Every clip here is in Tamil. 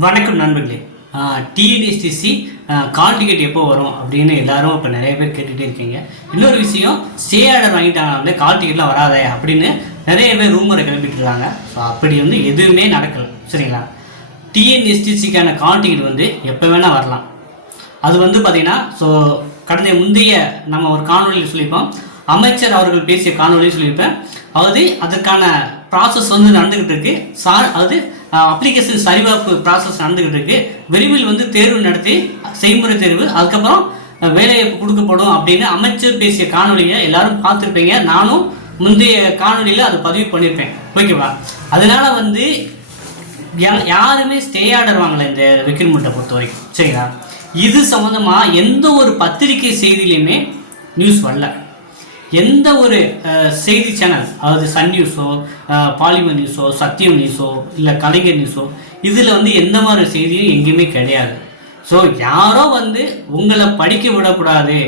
வணக்கம் நண்பர்களே. டிஎன்எஸ்டிசி கால் டிக்கெட் எப்போ வரும் அப்படின்னு எல்லாரும் இப்போ நிறைய பேர் கேட்டுகிட்டே இருக்கீங்க. இன்னொரு விஷயம், ஸ்டே ஆர்டர் வாங்கிட்டாங்க கால் டிக்கெட்லாம் வராதே அப்படின்னு நிறைய பேர் ரூமரை கிளப்பிட்டு இருக்காங்க. ஸோ அப்படி எதுவுமே நடக்கலை, சரிங்களா? டிஎன்எஸ்டிசிக்கான கால் டிக்கெட் எப்போ வேணால் வரலாம். அது பார்த்திங்கன்னா, ஸோ கடந்த முந்தைய நம்ம ஒரு காணொலியில் சொல்லியிருப்போம், அமைச்சர் அவர்கள் பேசிய காணொலியில் சொல்லியிருப்பேன். அதற்கான ப்ராசஸ் நடந்துக்கிட்டு இருக்கு. அதாவது அப்ளிகேஷன் சரிபார்ப்பு ப்ராசஸ் நடந்துக்கிட்டு இருக்கு. விரைவில் தேர்வு நடத்தி செய்முறை தேர்வு, அதுக்கப்புறம் வேலைவாய்ப்பு கொடுக்கப்படும் அப்படின்னு அமைச்சர் பேசிய காணொலியை எல்லாரும் பார்த்துருப்பீங்க. நானும் முந்தைய காணொலியில் அதை பதிவு பண்ணியிருப்பேன், ஓகேவா? அதனால யாருமே ஸ்டே ஆர்டர் வாங்கலை இந்த ரெக்ரூட்மெண்ட்டை பொறுத்த வரைக்கும், சரிங்களா? இது சம்மந்தமாக எந்த ஒரு பத்திரிகை செய்தியிலையுமே நியூஸ் வரல. எந்த ஒரு செய்தி சேனல், அதாவது சன் நியூஸோ, பாலிமர் நியூஸோ, சத்தியம் நியூஸோ, இல்லை கலைஞர் நியூஸோ, இதில் எந்த மாதிரி செய்தியும் எங்கேயுமே கிடையாது. ஸோ யாரோ உங்களை படிக்க விடக்கூடாது,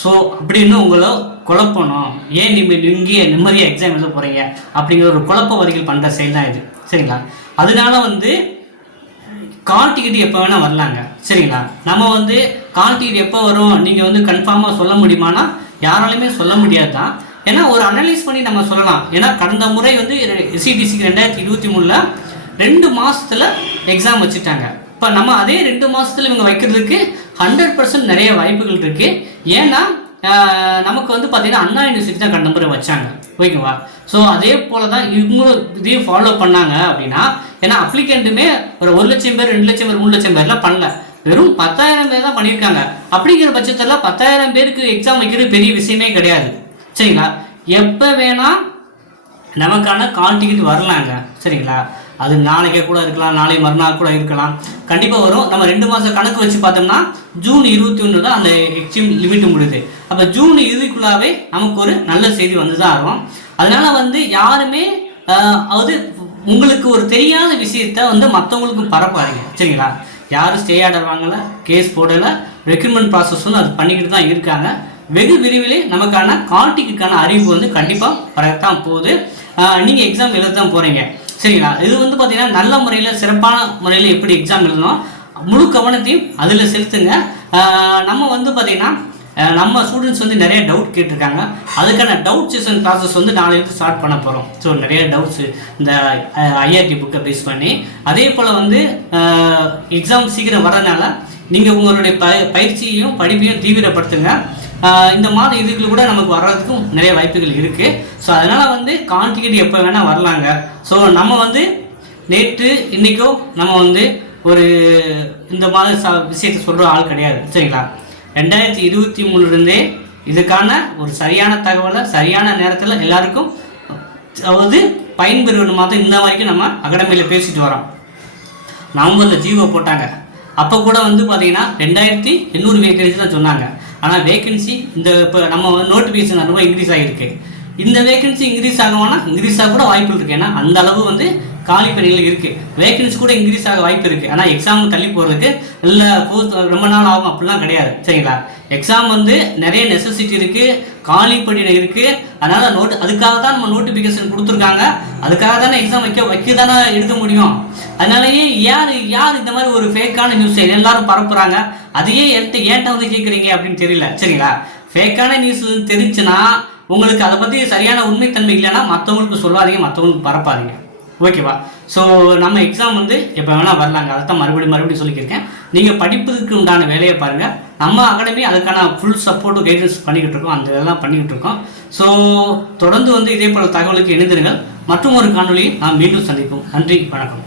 ஸோ அப்படின்னு உங்களை குழப்பணும், ஏன் இங்கேயே நிம்மதியாக எக்ஸாம் எழுத போகிறீங்க அப்படிங்கிற ஒரு குழப்ப வரிகள் பண்ணுற செயல் தான் இது, சரிங்களா? அதனால கால் டிக்கெட் எப்போ வேணால் வரலாங்க, சரிங்களா? நம்ம கால் டிக்கெட் எப்போ வரும் நீங்கள் கன்ஃபார்மாக சொல்ல முடியுமானா யாராலுமே சொல்ல முடியாது தான். ஏன்னா ஒரு அனலைஸ் பண்ணி நம்ம சொல்லலாம். ஏன்னா கடந்த முறை எஸ்சிடிசிக்கு 2023 2 மாதத்தில் எக்ஸாம் வச்சுட்டாங்க. இப்போ நம்ம அதே 2 மாதத்தில் இவங்க வைக்கிறதுக்கு 100% நிறைய வாய்ப்புகள் இருக்குது. ஏன்னா நமக்கு பார்த்தீங்கன்னா அண்ணா யூனிவர்சிட்டி தான் கடந்த முறை வச்சாங்க, ஓகேவா? ஸோ அதே போல் தான் இவங்களும் இதையும் ஃபாலோ பண்ணாங்க அப்படின்னா, ஏன்னா அப்ளிகண்ட்டுமே ஒரு 1 லட்சம் பேர், 2 லட்சம் பேர், 3 லட்சம் பேர்லாம் பண்ணல, வெறும் 10,000 பேர் தான் பண்ணியிருக்காங்க. அப்படிங்கிற பட்சத்தில் 10,000 பேருக்கு எக்ஸாம் வைக்கிறது பெரிய விஷயமே கிடையாது, சரிங்களா? எப்போ வேணால் நமக்கான கால் டிக்கெட் வரலாங்க, சரிங்களா? அது நாளைக்கே கூட இருக்கலாம், நாளை மறுநாள் கூட இருக்கலாம், கண்டிப்பாக வரும். நம்ம 2 மாதம் கணக்கு வச்சு பார்த்தோம்னா ஜூன் 21 தான் அந்த எக்ஸாம் லிமிட் முடியுது. அப்போ ஜூன் இறுதிக்குள்ளாவே நமக்கு ஒரு நல்ல செய்தி தான் ஆகும். அதனால் யாருமே அதாவது உங்களுக்கு ஒரு தெரியாத விஷயத்த மற்றவங்களுக்கு பரப்பாதீங்க, சரிங்களா? யாரும் ஸ்டே ஆர்டர் வாங்கலை, கேஸ் போடலை, ரெக்ரூட்மெண்ட் ப்ராசஸ் அது பண்ணிக்கிட்டு தான் இருக்காங்க. வெகு விரைவிலே நமக்கான கால் டிக்கெட்டுக்கான அறிவிப்பு கண்டிப்பாக வரத்தான் போகுது. நீங்கள் எக்ஸாம் எழுத தான் போகிறீங்க, சரிங்களா? இது பார்த்தீங்கன்னா நல்ல முறையில், சிறப்பான முறையில் எப்படி எக்ஸாம் எழுதணும், முழு கவனத்தையும் அதில் செலுத்துங்க. நம்ம பார்த்தீங்கன்னா நம்ம ஸ்டூடெண்ட்ஸ் நிறைய டவுட் கேட்டிருக்காங்க. அதுக்கான டவுட் செஷன் ப்ராசஸ் நாளைக்கு ஸ்டார்ட் பண்ண போகிறோம். ஸோ நிறைய டவுட்ஸு இந்த ஐஆர்டி புக்கை பேஸ் பண்ணி, அதே போல் எக்ஸாம் சீக்கிரம் வரதுனால நீங்கள் உங்களுடைய பயிற்சியையும் படிப்பையும் தீவிரப்படுத்துங்க. இந்த மாத இதுக்குள்ள கூட நமக்கு வர்றதுக்கும் நிறைய வாய்ப்புகள் இருக்குது. ஸோ அதனால் கால் டிக்கெட் எப்போ வேணால் வரலாங்க. ஸோ நம்ம நேற்று இன்றைக்கோ நம்ம ஒரு இந்த மாதிரி விஷயத்தை சொல்கிற ஆள் கிடையாது, சரிங்களா? 2023 இதுக்கான ஒரு சரியான தகவலை சரியான நேரத்தில் எல்லாருக்கும் பயன்பெறணும் மாதிரி இந்த வரைக்கும் நம்ம அகாடமியில் பேசிட்டு வரோம். நவம்பரில் ஜிஓ போட்டாங்க. அப்போ கூட பார்த்தீங்கன்னா 2800 வேகன்சி தான் சொன்னாங்க. ஆனால் வேகன்சி இப்போ நம்ம நோட்டிஃபிகேஷன் ரொம்ப இன்க்ரீஸ் ஆகிருக்கு. இந்த வேகன்சி இன்க்ரீஸ் ஆகும்னா இன்க்ரீஸ் ஆக கூட வாய்ப்பு இருக்குது. ஏன்னா அந்த அளவு காலி பணிகள் இருக்குது. வேகன்சி கூட இன்க்ரீஸ் ஆக வாய்ப்பு இருக்குது. ஆனால் எக்ஸாம் தள்ளி போகிறதுக்கு இல்லை ரொம்ப நாள் ஆகும் அப்படிலாம் கிடையாது, சரிங்களா? எக்ஸாம் நிறைய நெசசிட்டி இருக்குது, காலி பணியில் இருக்குது. அதனால் அதுக்காக தான் நம்ம நோட்டிஃபிகேஷன் கொடுத்துருக்காங்க. அதுக்காக தானே எக்ஸாம் வைக்க தானே எடுக்க முடியும். அதனாலேயே யார் இந்த மாதிரி ஒரு ஃபேக்கான நியூஸை எல்லாரும் பரப்புகிறாங்க, அதையே ஏன்ட்ட கேட்குறீங்க அப்படின்னு தெரியல, சரிங்களா? ஃபேக்கான நியூஸ் தெரிஞ்சுன்னா உங்களுக்கு அதை பற்றி சரியான உண்மைத்தன்மை இல்லைன்னா மற்றவங்களுக்கு சொல்லாதீங்க, மற்றவங்களுக்கு பரப்பாதீங்க, ஓகேவா? ஸோ நம்ம எக்ஸாம் எப்போ வேணால் வரலாங்க. அதை தான் மறுபடியும் சொல்லியிருக்கேன். நீங்கள் படிப்பதற்கு உண்டான வேலையை பாருங்கள். நம்ம அகாடமி அதுக்கான ஃபுல் சப்போர்ட்டு கைடன்ஸ் பண்ணிக்கிட்டு இருக்கோம், அந்த இதெல்லாம் பண்ணிக்கிட்டு இருக்கோம். ஸோ தொடர்ந்து இதே போல் தகவலுக்கு இணைந்திருங்கள். மற்றும் ஒரு காணொலியை நாம் மீண்டும் சந்திப்போம். நன்றி, வணக்கம்.